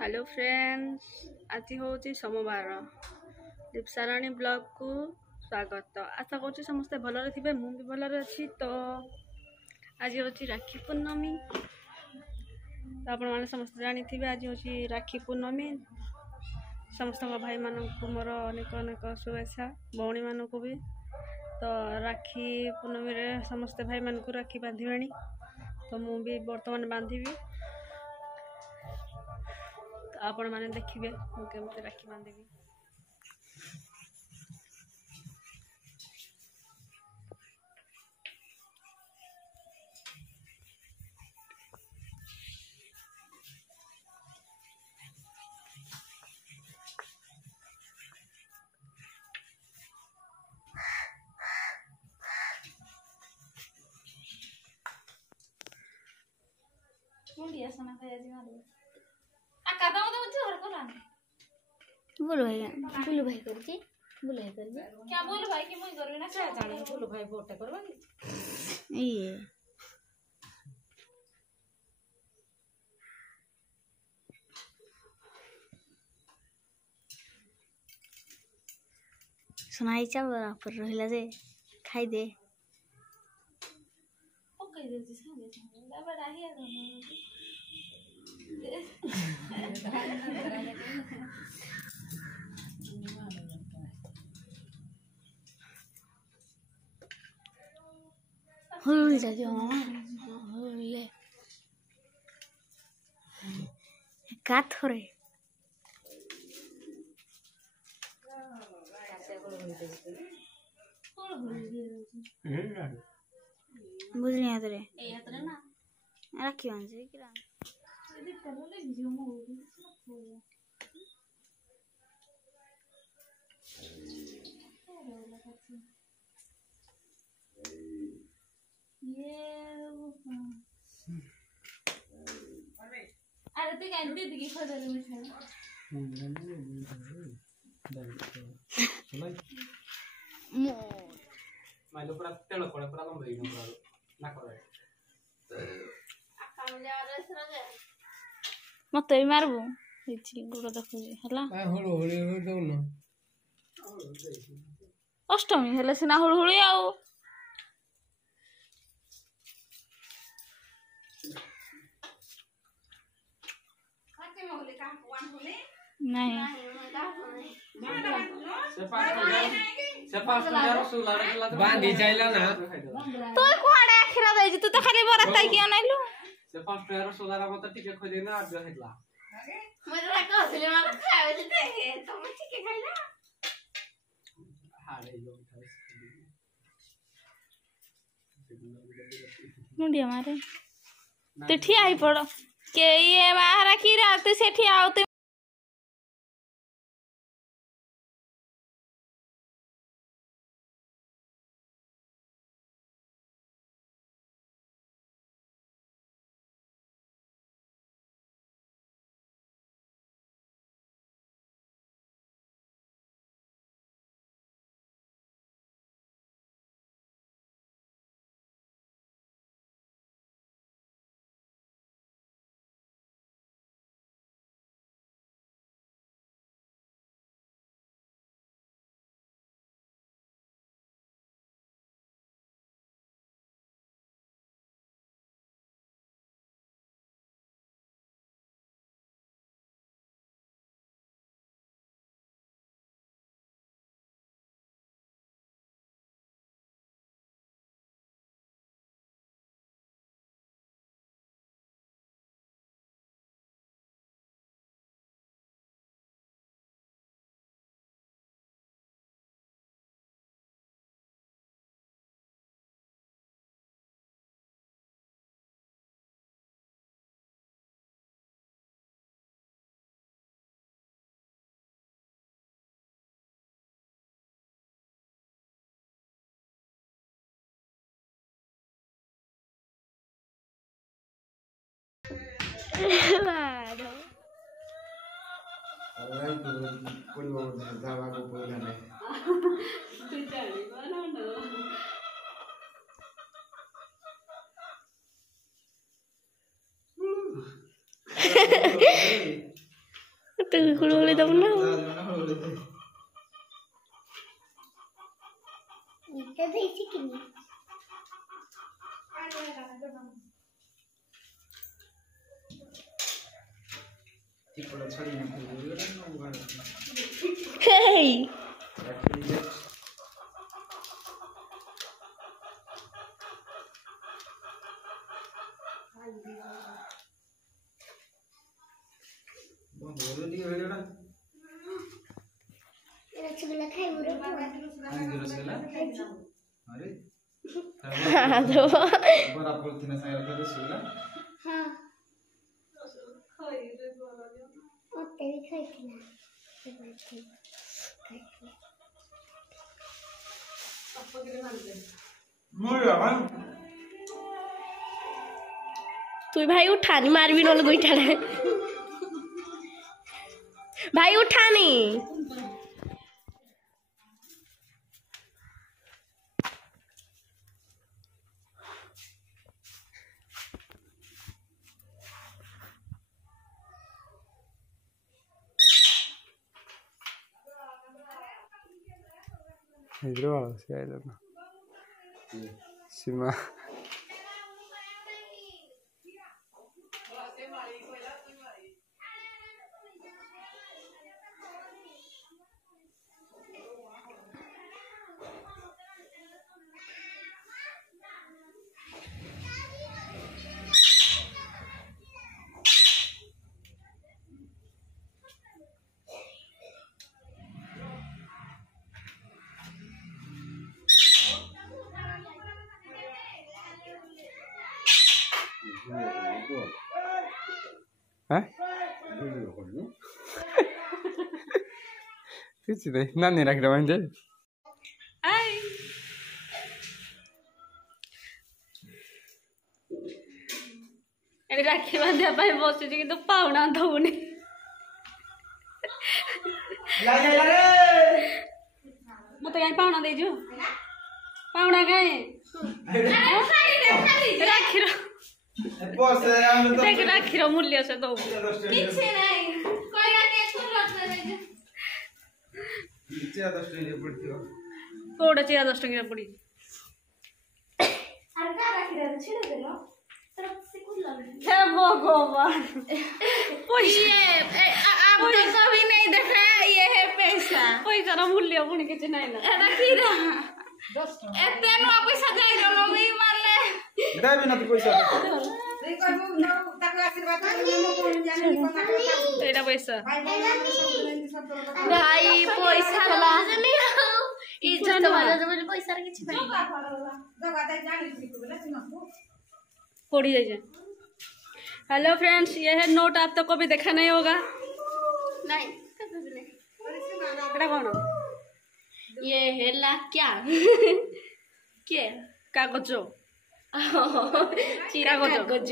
Hello friends, आज हूँ सोमवार दीपसाराणी ब्लॉग को स्वागत। आशा कर समस्ते भलरे थे, मु भी भलरे अच्छी। तो आज हूँ राखी पूर्णमी। तो आपण मैंने समस्त जानी थे आज हूँ राखी पूर्णमी। समस्त भाई मानक मोर अनेक अनेक शुभेच्छा, भौणी मानक भी। तो राखी पूर्णमी रे समस्ते भाई मान को राखी बांधे। तो मु भी बर्तमान बांधीबी। आपण मैंने देखिए मुझे राखी बांधे। बोलो भाई बोलो भाई करजी बोलो भाई करजी क्या बोल भाई कि मुई करबे ना क्या जाने बोलो भाई वोट करबा ये सुनाई चल पर रहिला जे खाई दे ओके दे जी साले दा बड़ा ही है होली जाके मामा होली का थोरे बुझली आतरे ए हतरे ना राखी बांधे कि यदि करो ले वीडियो में होगी अरे तो क्या दीदी की खोजल में है माइलो पूरा तेल पड़े पूरा लंबा ही ना ना करे आकामले और सर मत भी मारबो इछि गुड़ देखुजी हला होलो होली हो दो ना अष्टमी हेले सिना हुळहुळी आउ खाते में होले काम वन होले नहीं से पास तो यार सुला रे बांधी जाइला ना तो कोडे आखिरा दे तू तो खाली बरताई कि अनाइलु से पास तो यार सुला रा मत ठीक खोइ देना आज हेला मरे कहले मार खावे दे तुम ठीक है खाइला हारे जो मुंडिया मारे ते ठिया ही पड़ो के ये मारा की रात से ठिया आउते Claro. Alright, puri mau dawa ko puri na. Tu chali bana no. ତୁ ହୁଳୁହୁଳି ଦବୁ ନା ହେଇ तू भाई उठानी मारबी नल गोईठा भाई उठानी सीमा କିଛି ନାହିଁ ନାନୀ ରାଖିଲା ମାନେ ଏଠି ରାକ୍ଷୀ ବାନ୍ଧିବା ପାଇଁ ବସିଛି କିନ୍ତୁ ପାଉଣା ଦଉନି ମତେ କାହିଁ ପାଉଣା ଦେଇଛୁ ପାଉଣା କାହିଁ ରାକ୍ଷୀର ରାକ୍ଷୀର ମୂଲ୍ୟ ସେ ଦଉ କୋଉଟା ଚିଆ 10 ଟଙ୍କିଆ ପଡି भगवान आप तो कभी नहीं देखा ये है पैसा पैसा मूल्य पुणी किसी नहीं ना एते नो पैसा जाई रो भी मारले देबी ना तू पैसा एटा पैसा भाई पैसा लाजनी इज्जत वाला जब पैसा रे किछ नहीं फोड़ी जाइए। हेलो फ्रेंड्स, ये है नोट। आप तो कभी देखा नहीं होगा। नहीं एटा कौन ये है ला क्या क्या कागज कागज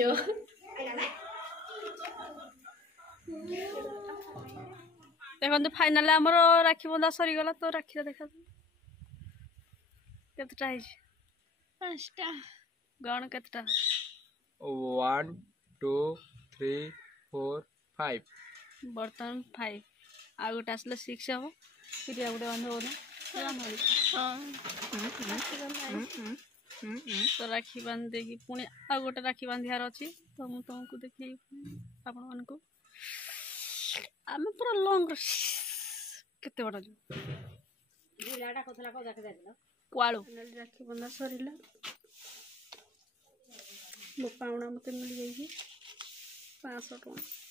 देखो फाइनाल आमर राखी बंधा सरीगला तो राखी देखा केतटा है 5टा गण केतटा 1 2 3 4 5 बर्तमान 5 आ गोटे आसले 6 हम फिर आ गोटे बंध बोला तो राखी बांध देगी पुणी आ गोटे राखी बांधार अच्छी तो मुझे तुमको देखे आपण मान को आम पूरा लंग केते बड़ा जो कुआलू राखी बंधा सरला मो पाउना मत मिल जाइए 500 टଙ୍କା।